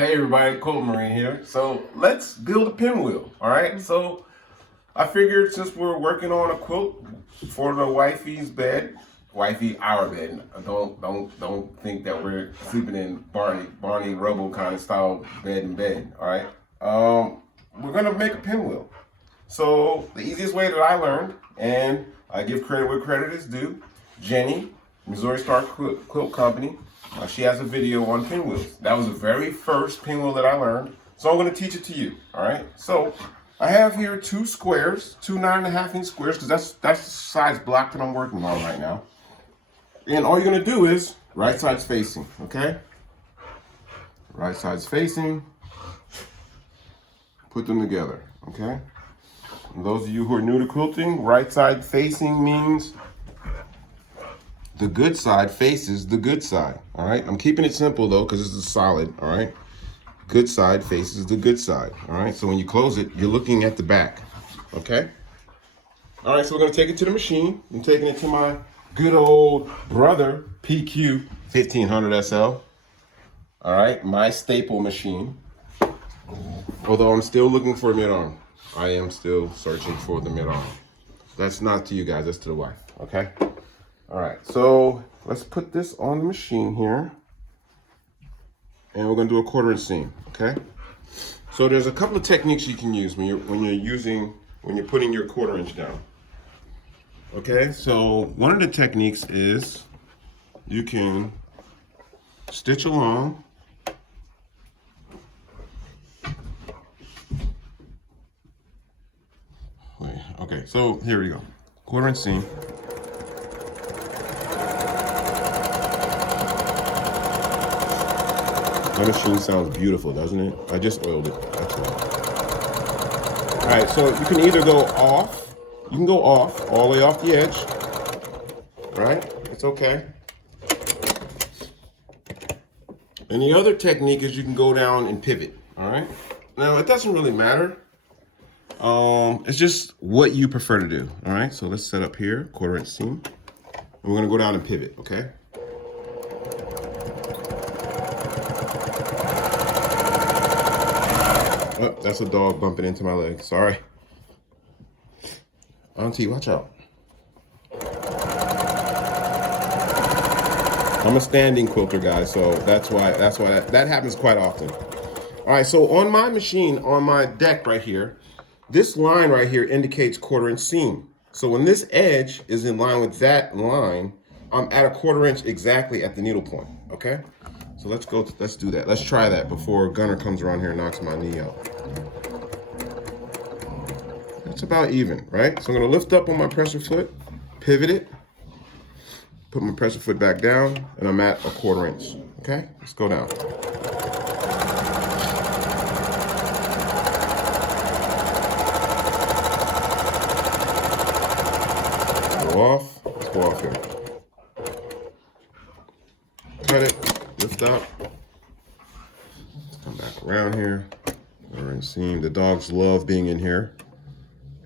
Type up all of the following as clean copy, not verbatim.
Hey everybody, Quilt Marine here. So let's build a pinwheel, all right? So I figured since we're working on a quilt for the wifey's bed, our bed. Don't think that we're sleeping in Barney Rubble kind of style bed in bed, all right? We're gonna make a pinwheel. So the easiest way that I learned, and I give credit where credit is due, Jenny, Missouri Star Quilt Company. She has a video on pinwheels. That was the very first pinwheel that I learned. So I'm going to teach it to you. All right. So I have here two squares, two 9.5-inch squares, because that's the size block that I'm working on right now. And all you're going to do is right sides facing. Okay. Right sides facing. Put them together. Okay. And those of you who are new to quilting, right side facing means the good side faces the good side, all right? I'm keeping it simple though, because this is solid, all right? Good side faces the good side, all right? So when you close it, you're looking at the back, okay? All right, so we're gonna take it to the machine. I'm taking it to my good old brother, PQ 1500 SL, all right? My staple machine. Although I'm still looking for a mid-arm. I am still searching for the mid-arm. That's not to you guys, that's to the wife, okay? All right, so let's put this on the machine here. And we're gonna do a 1/4 inch seam, okay? So there's a couple of techniques you can use when you're putting your 1/4 inch down. Okay, so one of the techniques is you can stitch along. Okay, so here we go. 1/4 inch seam. My machine sounds beautiful, doesn't it? I just oiled it, that's all. All right, so you can either go off, all the way off the edge, right? It's okay. And the other technique is you can go down and pivot, all right? Now, it doesn't really matter. It's just what you prefer to do, all right? So let's set up here, 1/4 inch seam. And we're gonna go down and pivot, okay? Oh, that's a dog bumping into my leg. Sorry. Auntie, watch out. I'm a standing quilter, guys, so that's why that happens quite often. All right, so on my machine, on my deck right here, this line right here indicates 1/4 inch seam. So when this edge is in line with that line, I'm at a 1/4 inch exactly at the needle point, okay? So let's do that. Let's try that before Gunner comes around here and knocks my knee out. It's about even, right? So I'm gonna lift up on my pressure foot, pivot it, put my pressure foot back down, and I'm at a 1/4 inch, okay? Let's go down. Go off, let's go off here. Cut it, lift up. Let's come back around here. 1/4 inch seam. The dogs love being in here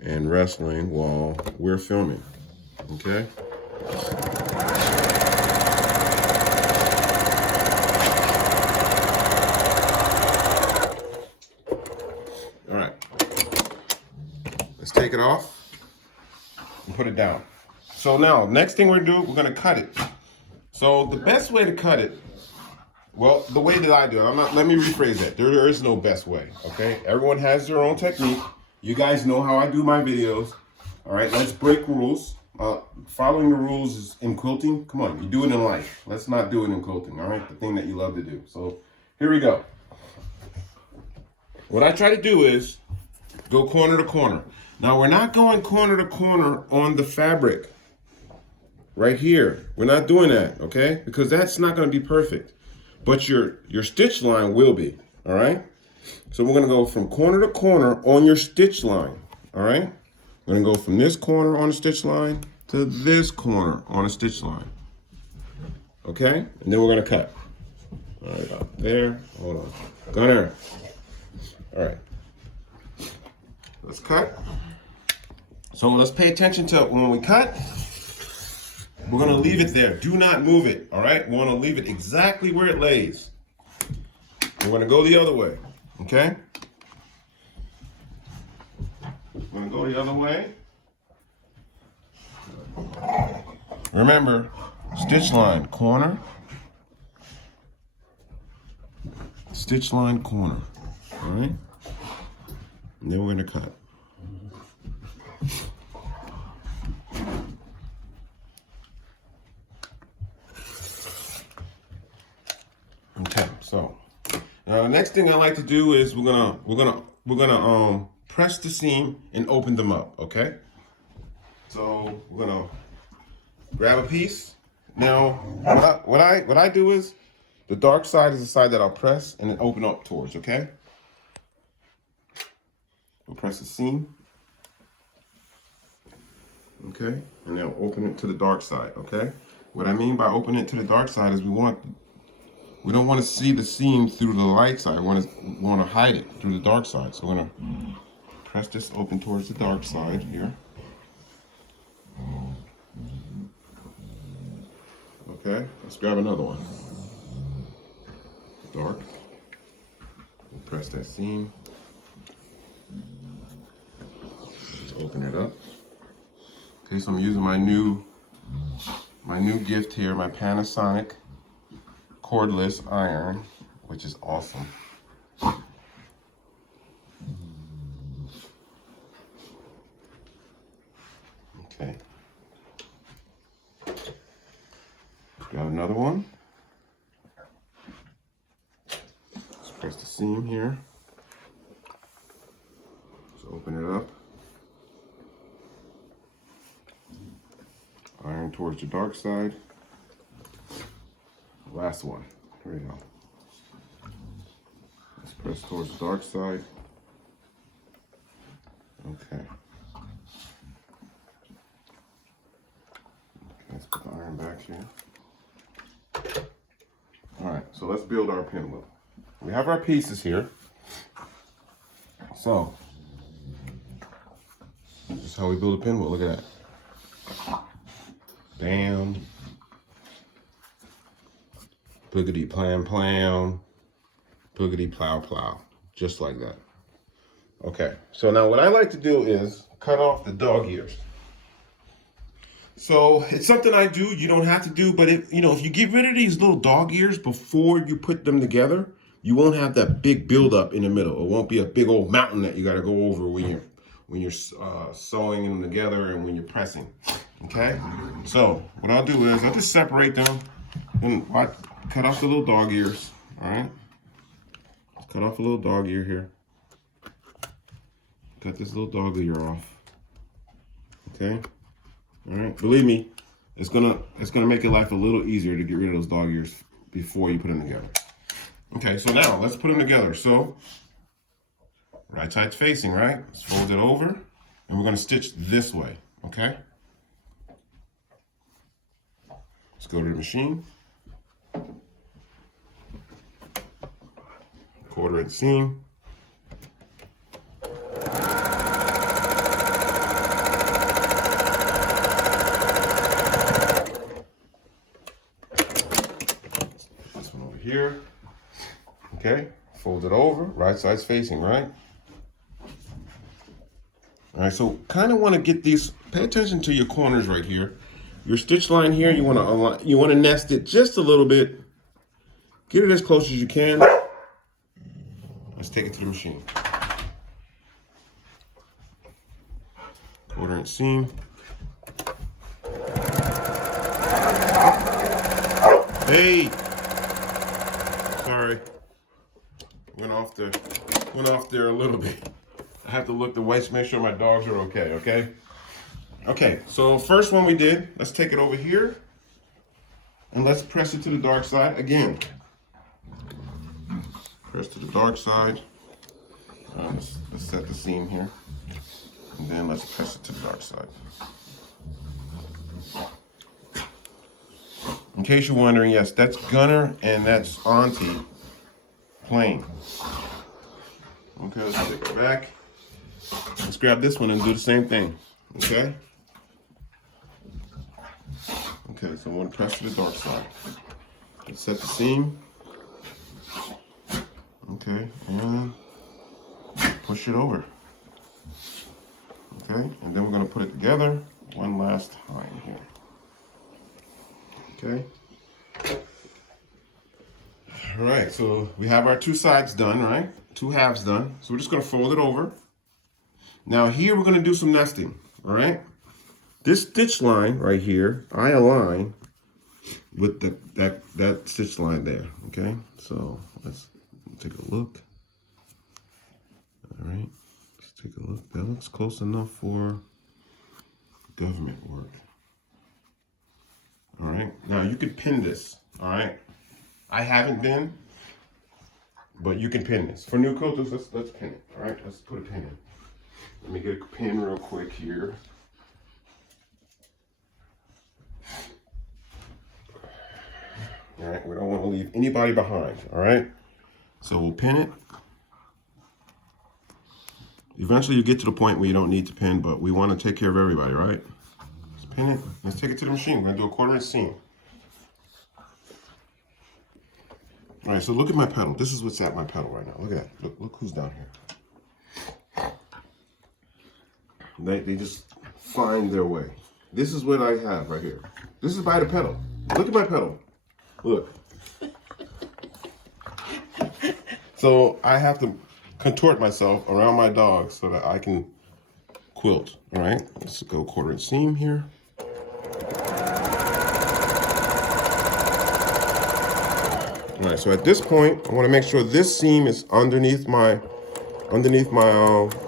and wrestling while we're filming, okay? All right, let's take it off and put it down. So now, next thing we're gonna do, we're gonna cut it. So the best way to cut it, well, the way that I do it, let me rephrase that. There is no best way, okay? Everyone has their own technique. You guys know how I do my videos. All right, let's break rules. Following the rules is in quilting. Come on, you do it in life. Let's not do it in quilting, all right? The thing that you love to do. So here we go. What I try to do is go corner to corner. Now we're not going corner to corner on the fabric. Right here, we're not doing that, okay? Because that's not gonna be perfect. But your stitch line will be, all right? So we're gonna go from corner to corner on your stitch line, all right? We're gonna go from this corner on the stitch line to this corner on the stitch line, okay? And then we're gonna cut. All right, up there, hold on. Gunner, all right. Let's cut. So let's pay attention to when we cut, we're gonna leave it there. Do not move it, all right? We wanna leave it exactly where it lays. We're gonna go the other way, okay? We're gonna go the other way. Remember, stitch line, corner, stitch line, corner, all right? And then we're gonna cut. Okay, so now the next thing I like to do is we're gonna press the seam and open them up, okay? So we're gonna grab a piece. Now what I do is the dark side is the side that I'll press and then open up towards, okay? We'll press the seam, okay, and then open it to the dark side, okay? What I mean by open it to the dark side is we don't want to see the seam through the light side. We want to hide it through the dark side. So we're gonna press this open towards the dark side here. Okay, let's grab another one. Dark. We'll press that seam. Let's open it up. Okay, so I'm using my new gift here, my Panasonic cordless iron, which is awesome. Okay. Got another one. Let's press the seam here. Let's open it up. Iron towards the dark side. Last one. Here we go. Let's press towards the dark side. Okay. Let's put the iron back here. All right, so let's build our pinwheel. We have our pieces here. So, this is how we build a pinwheel. Look at that. Bam. Boogity plam plam, boogity plow plow, just like that. Okay, so now what I like to do is cut off the dog ears. So it's something I do, you don't have to do, but if you get rid of these little dog ears before you put them together, you won't have that big buildup in the middle. It won't be a big old mountain that you gotta go over when you're sewing them together and when you're pressing, okay? So what I'll do is I'll just separate them and cut off the little dog ears, all right? Let's cut off a little dog ear here. Cut this little dog ear off, okay? All right, believe me, it's gonna make your life a little easier to get rid of those dog ears before you put them together. Okay, so now let's put them together. So right side's facing, right? Let's fold it over, and we're gonna stitch this way, okay? Let's go to the machine. Quarter inch seam. This one over here. Okay, fold it over, right side's facing, right? All right, so kind of want to get these, pay attention to your corners right here. Your stitch line here, you want to nest it just a little bit. Get it as close as you can. Let's take it to the machine. Quarter inch seam. Hey! Sorry. Went off there a little bit. I have to look the way to make sure my dogs are okay? Okay, so first one we did, let's take it over here and let's press it to the dark side again. Press to the dark side. Let's set the seam here. And then let's press it to the dark side. In case you're wondering, yes, that's Gunner and that's Auntie plain. Okay, let's take it back. Let's grab this one and do the same thing. Okay? Okay, so I want to press to the dark side. Let's set the seam. Okay, and push it over. Okay, and then we're gonna put it together one last time here. Okay. All right, so we have our two sides done, right? Two halves done. So we're just gonna fold it over. Now here we're gonna do some nesting, all right? This stitch line right here, I align with that stitch line there, okay? So let's take a look. All right, let's take a look. That looks close enough for government work. All right, now you could pin this, all right? I haven't been, but you can pin this. For new quilters, let's pin it, all right? Let's put a pin in. Let me get a pin real quick here. All right, we don't want to leave anybody behind, all right? So we'll pin it. Eventually you get to the point where you don't need to pin, but we want to take care of everybody, right? Let's pin it. Let's take it to the machine. We're going to do a 1/4 inch seam. All right, so look at my pedal. This is what's at my pedal right now. Look at that. Look who's down here. They just find their way. This is what I have right here. This is by the pedal. Look at my pedal. Look. So I have to contort myself around my dog so that I can quilt. All right, let's go 1/4 inch seam here. All right, so at this point, I want to make sure this seam is underneath my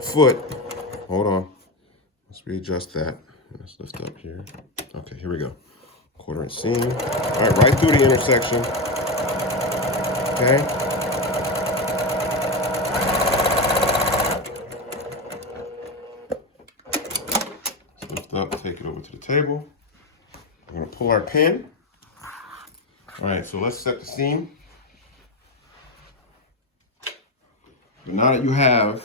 foot. Hold on, let's readjust that. Let's lift up here. Okay, here we go. 1/4 inch seam. All right, right through the intersection. Okay. Let's lift up, take it over to the table. We're gonna pull our pin. All right, so let's set the seam. But now that you have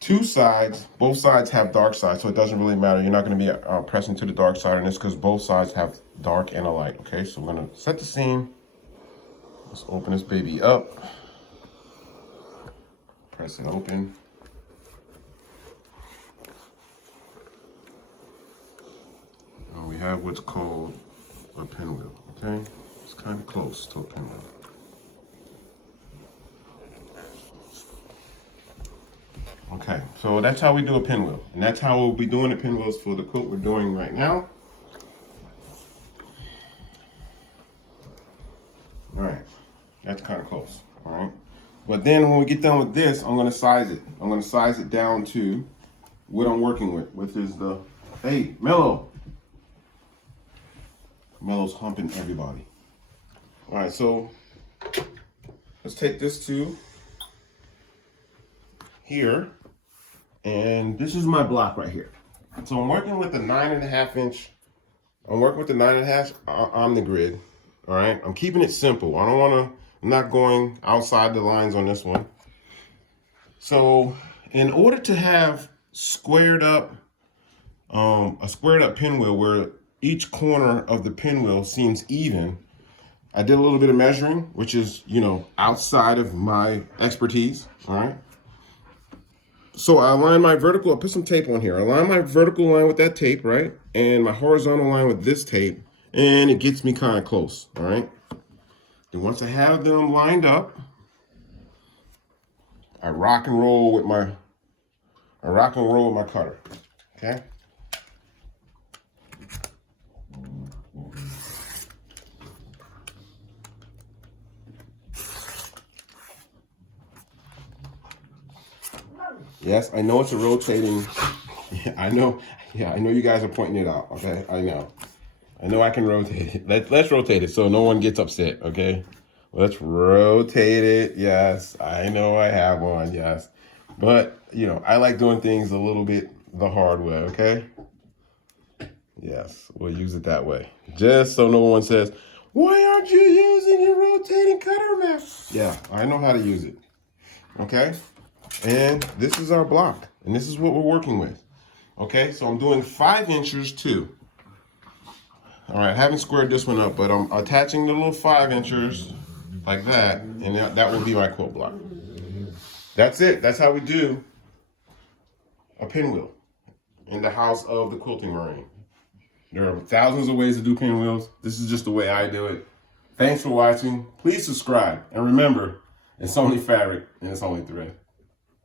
two sides, both sides have dark sides, so it doesn't really matter. You're not going to be pressing to the dark side on this because both sides have dark and a light. Okay, so we're going to set the seam. Let's open this baby up. Press it open. And we have what's called a pinwheel. Okay, it's kind of close to a pinwheel. Okay, so that's how we do a pinwheel. And that's how we'll be doing the pinwheels for the quilt we're doing right now. All right, that's kind of close, all right? But then when we get done with this, I'm gonna size it. I'm gonna size it down to what I'm working with, which is the, hey, Mello. Mello's humping everybody. All right, so let's take this to here. And this is my block right here. So I'm working with the 9.5 inch. I'm working with the 9.5 on the grid. All right. I'm keeping it simple. I don't want to. I'm not going outside the lines on this one. So in order to have squared up, a squared up pinwheel where each corner of the pinwheel seems even, I did a little bit of measuring, which is, you know, outside of my expertise. All right. So I align my vertical, I put some tape on here. I align my vertical line with that tape, right? And my horizontal line with this tape, and it gets me kind of close, all right? Then once I have them lined up, I rock and roll with my cutter, okay? Yes, I know it's a rotating. Yeah, I know you guys are pointing it out. Okay, I know I can rotate it. Let's rotate it so no one gets upset. Okay, let's rotate it. Yes, I know I have one. Yes, but you know I like doing things a little bit the hard way. Okay. Yes, we'll use it that way, just so no one says, "Why aren't you using your rotating cutter mat?" Yeah, I know how to use it. Okay. And this is our block, and this is what we're working with. Okay, so I'm doing 5 inches too. All right, I haven't squared this one up, but I'm attaching the little 5 inches like that, and that will be my quilt block. That's it. That's how we do a pinwheel in the house of the Quilting Marine. There are thousands of ways to do pinwheels. This is just the way I do it. Thanks for watching. Please subscribe. And remember, it's only fabric and it's only thread.